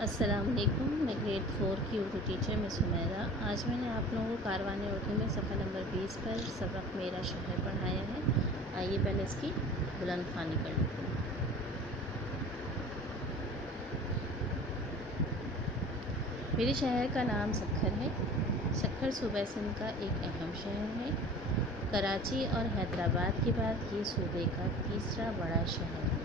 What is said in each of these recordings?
السلام علیکم، میں گریڈ 4 کی اردو ٹیچر مس حمیرہ۔ آج میں نے آپ لوگوں کو کاروان اردو میں صفحہ نمبر 20 پر سبق میرا شہر پڑھایا ہے۔ آئیے پہلے اس کی بلند خوانی کر لیتے ہیں۔ میرے شہر کا نام سکھر ہے۔ سکھر صوبہ سندھ کا ایک اہم شہر ہے۔ کراچی اور حیدرآباد کے بعد یہ صوبے کا تیسرا بڑا شہر ہے۔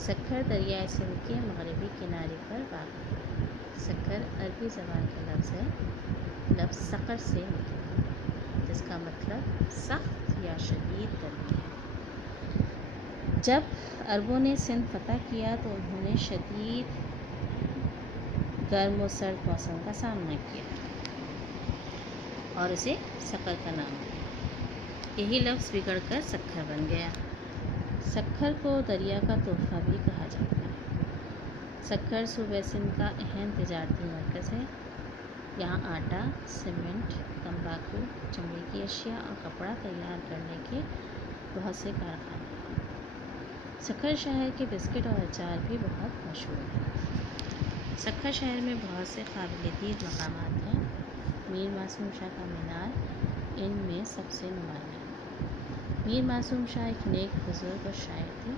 سکھر دریائے سندھ کے مغربی کنارے پر واقع ہے۔ سکھر عربی زبان کا لفظ ہے، لفظ سقر سے نکلا ہے، جس کا مطلب سخت یا شدید گرمی ہے۔ جب عربوں نے سندھ فتح کیا تو انہوں نے شدید گرم و سرد موسم کا سامنا کیا اور اسے سقر کا نام دیا۔ یہی لفظ بگڑ کر سکھر بن گیا۔ سکھر کو دریا کا تحفہ بھی کہا جاتا ہے۔ سکھر صوبہ سندھ کا اہم تجارتی مرکز ہے۔ یہاں آٹا، سیمنٹ، تمباکو، چمڑے کی اشیاء اور کپڑا تیار کرنے کے بہت سے کارخانے ہیں۔ سکھر شہر کے بسکٹ اور اچار بھی بہت مشہور ہیں۔ سکھر شہر میں بہت سے قابل دید مقامات ہیں۔ میر معصوم شاہ کا مینار ان میں سب سے نمایاں ہے۔ میر معصوم شاہ ایک نیک بزرگ اور شاعر تھے۔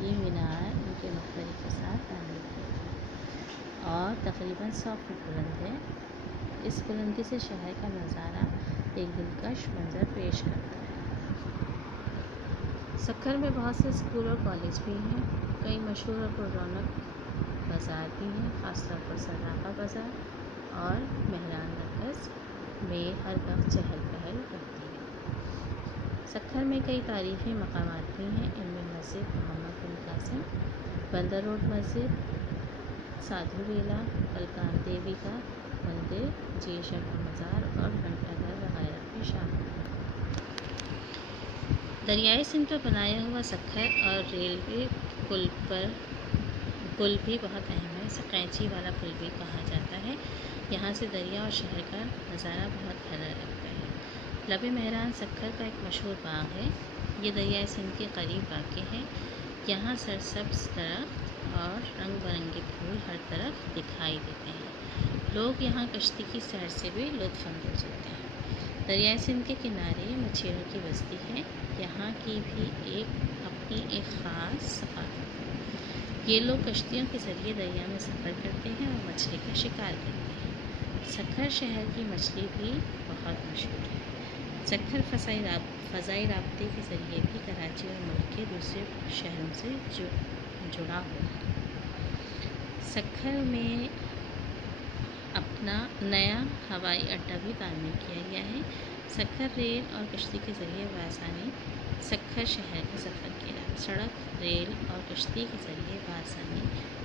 یہ مینار ان کے مقبرے کے ساتھ تعمیر کیا گیا اور تقریباً 100 فٹ بلند ہے۔ اس بلندی سے شہر کا نظارہ ایک دلکش منظر پیش کرتا ہے۔ سکھر میں بہت سے اسکول اور کالج بھی ہیں۔ کئی مشہور اور پررونق بازار بھی ہیں، خاص طور پر صرافہ بازار اور مہران مرکز میں ہر وقت چہل پہل رہتی ہے۔ سکھر میں کئی تاریخی مقامات بھی ہیں۔ ان میں مسجد محمد بن قاسم، بندر روڈ مسجد، سادھو ویلا، کلکان دیوی کا مندر، جیشا کا مزار اور گھنٹہ گھر وغیرہ بھی شامل ہیں۔ دریائے سندھ پر بنایا ہوا سکھر اور ریلوے پل بھی بہت اہم ہے۔ اسے قینچی والا پل بھی کہا جاتا ہے۔ یہاں سے دریا اور شہر کا نظارہ بہت بھلا لگتا ہے۔ لب مہران سکھر کا ایک مشہور باغ ہے۔ یہ دریائے سندھ کے قریب واقع ہے۔ یہاں سرسبز درخت اور رنگ برنگے پھول ہر طرف دکھائی دیتے ہیں۔ لوگ یہاں کشتی کی سیر سے بھی لطف اندوز ہوتے ہیں۔ دریائے سندھ کے کنارے مچھیروں کی بستی ہے۔ یہاں کی بھی اپنی ایک خاص ثقافت ہے۔ یہ لوگ کشتیوں کے ذریعے دریا میں سفر کرتے ہیں اور مچھلی کا شکار کرتے ہیں۔ سکھر شہر کی مچھلی بھی بہت مشہور ہے۔ سکھر فضائی رابطے کے ذریعے بھی کراچی اور ملک کے دوسرے شہروں سے جڑا ہوا ہے۔ سکھر میں اپنا نیا ہوائی اڈہ بھی تعمیر کیا گیا ہے۔ سکھر ریل اور کشتی کے ذریعے بآسانی سکھر شہر کا سفر کیا۔ سڑک، ریل اور کشتی کے ذریعے بآسانی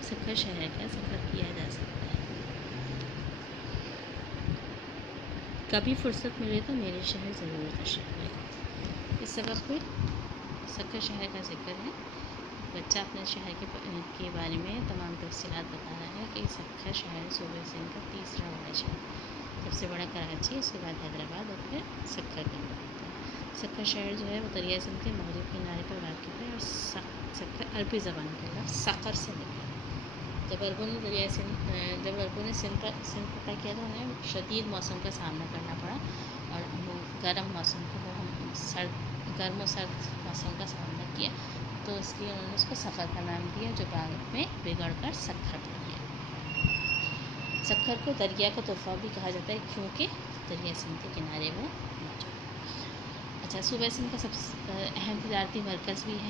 سکھر شہر کا سفر کیا جا سکتا ہے۔ کبھی فرصت ملے تو میرے شہر ضرور تشریف لائیں۔ اس سبق میں سکھر شہر کا ذکر ہے۔ بچہ اپنے شہر کے بارے میں تمام تفصیلات بتا رہا ہے کہ سکھر شہر صوبہ سندھ کا تیسرا بڑا شہر ہے۔ سب سے بڑا کراچی، اس کے بعد حیدرآباد اور پھر سکھر کے بعد آتا ہے۔ سکھر شہر جو ہے وہ دریائے سندھ کے مغربی کنارے پر واقع ہے اور سکھر عربی زبان کا لفظ سقر سے نکلا ہے۔ جب عربوں نے سندھ فتح کیا تو انہیں شدید موسم کا سامنا کرنا پڑا اور گرم و سرد موسم کا سامنا کیا، تو اس لیے انہوں نے اس کو سقر کا نام دیا، جو بعد میں بگڑ کر سکھر بن گیا۔ سکھر کو دریا کا تحفہ بھی کہا جاتا ہے کیونکہ دریائے سندھ کے کنارے وہ موجود ہے۔ اچھا، صوبہ سندھ کا سب سے اہم تجارتی مرکز بھی ہے۔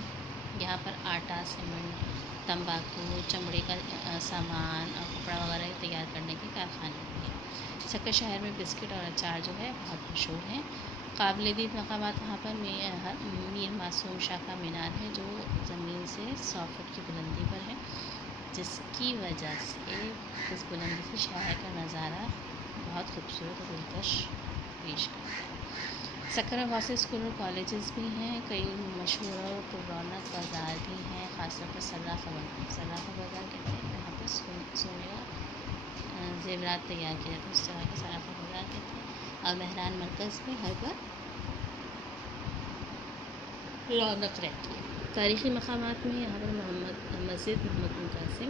یہاں پر آٹا، سیمنٹ، تمباکو، چمڑے کا سامان اور کپڑا وغیرہ تیار کرنے کے کارخانے بھی ہیں۔ سکھر شہر میں بسکٹ اور اچار جو ہے بہت مشہور ہیں۔ قابل دید مقامات وہاں پر میر معصوم شاہ کا مینار ہے، جو زمین سے 100 فٹ کی بلندی پر ہے، جس کی وجہ سے اس بلندی سے شہر کا نظارہ بہت خوبصورت اور دلکش پیش کرتا ہے۔ سکھر میں بہت سے اسکول اور کالجز بھی ہیں۔ کئی مشہور اور پررونق بازار بھی ہیں، خاص طور پر صرافہ بازار کہتے ہیں، جہاں پر سونے کا زیورات تیار کیا جاتا ہے، اس جگہ کو صرافہ بازار کہتے ہیں۔ اور مہران مرکز میں ہر وقت رونق رہتی ہے۔ تاریخی مقامات میں یہاں پر مسجد محمد بن قاسم،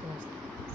2022।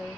2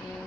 3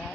4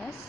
10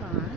5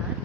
8